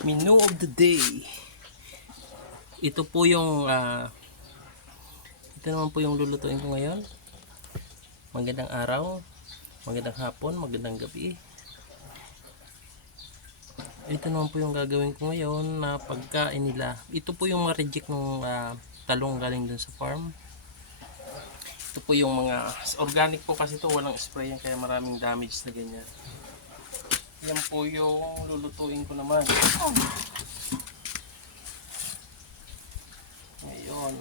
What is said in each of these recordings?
Menu of the day. Ito po yung ito naman po yung lulutuin ko ngayon. Magandang araw, magandang hapon, magandang gabi. Ito naman po yung gagawin ko ngayon na pagkain nila. Ito po yung ma-reject ng talong galing dun sa farm. Ito po yung mga organic po kasi ito, walang spray yan kaya maraming damage na ganyan. Yan po yung lulutuin ko naman. Ngayon,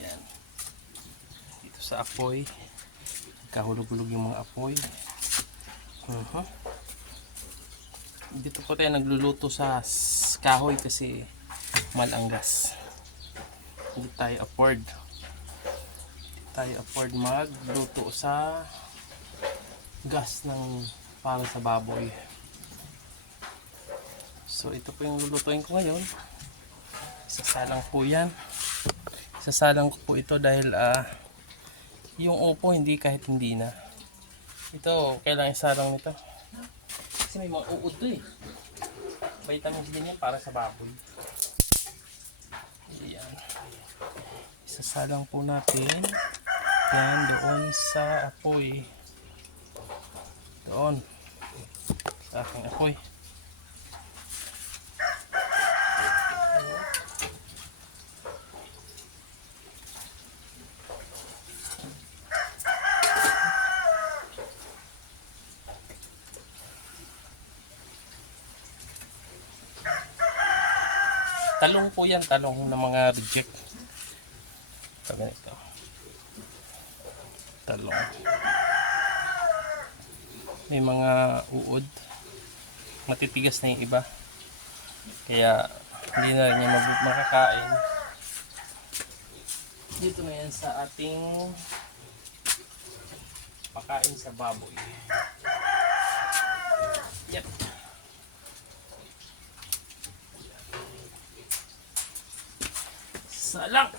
yan. Dito sa apoy, kahulog-hulog yung mga apoy. Dito po tayo nagluluto sa kahoy kasi malanggas. Hindi tayo afford magluto sa gas ng para sa baboy. So ito po yung lulutuin ko ngayon. Sasalang po yan. Sasalang ko po ito dahil yung upo hindi kahit hindi na. Ito kailangan isalang nito. Kasi may mga uod to eh. Vitamins din yan para sa baboy. Ayan. Isasalang po natin yan doon sa apoy. Doon. Sa aking apoy. Talong po yan, talong ng mga reject. Ito ganito. Talong. May mga uod. Matitigas na yung iba. Kaya hindi na rin yung makakain. Dito na yan sa ating pakain sa baboy. Yep. Salang.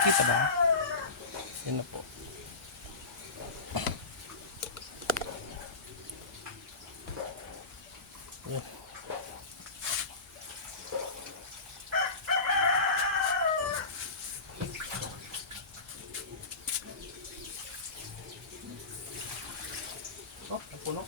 Kita ba? Yan na po. Yan. Oh, napuno.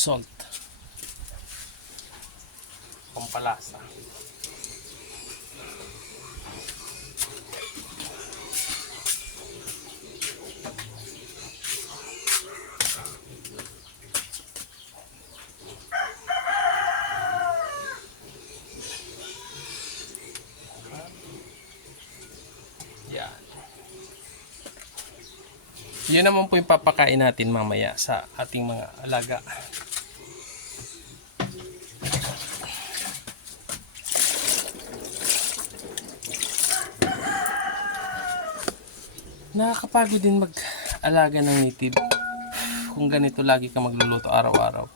Salt. Pampalasa. Yan. Yun naman po yung papakain natin mamaya sa ating mga alaga. Nakakapagod din mag-alaga ng native kung ganito lagi ka magluluto araw-araw.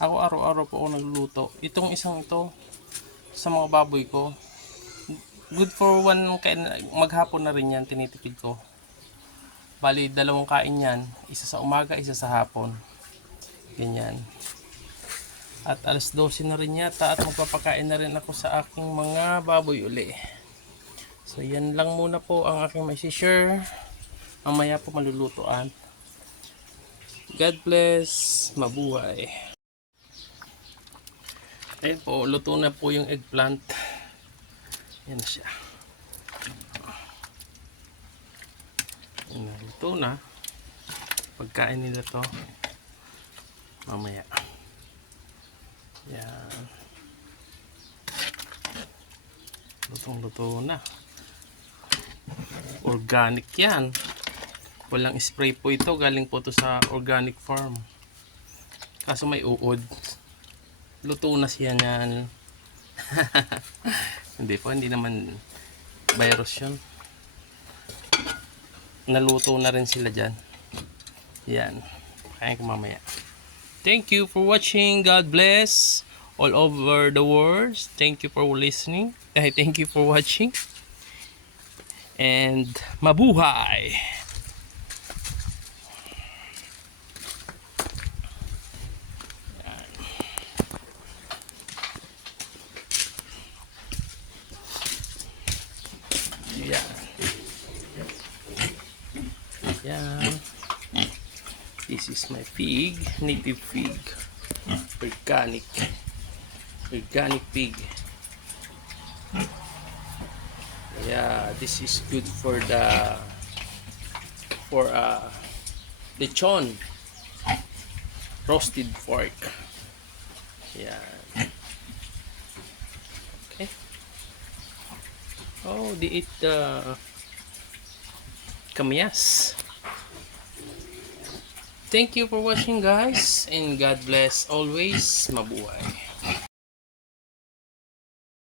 Ako araw-araw po ako nagluluto. Itong isang ito sa mga baboy ko, good for one maghapon na rin yan, tinitipid ko. Bali, 2 kain yan, isa sa umaga, isa sa hapon. Ganyan. At alas 12 na rin yata at magpapakain na rin ako sa aking mga baboy uli. So yan lang muna po ang aking mai-share. Mamaya po malulutuan. God bless. Mabuhay. Ayun po, luto na po yung eggplant. Yan siya. Luto na. Pagkain nila to mamaya. Yan. Lutong-luto na. Organic yan. Walang spray po ito. Galing po ito sa organic farm. Kaso may uod. Luto na siya niyan. Hindi po, hindi naman virus yun. Naluto na rin sila dyan. Yan. Kaya ko mamaya. Thank you for watching. God bless all over the world. Thank you for listening. Thank you for watching. And mabuhay! Yan. Yan. This is my pig. Native pig. Organic. Organic pig. Yeah, this is good for lechon, roasted pork. Yeah. Okay. Oh, they eat the kamyas. Thank you for watching, guys, and God bless always. Mabuhay.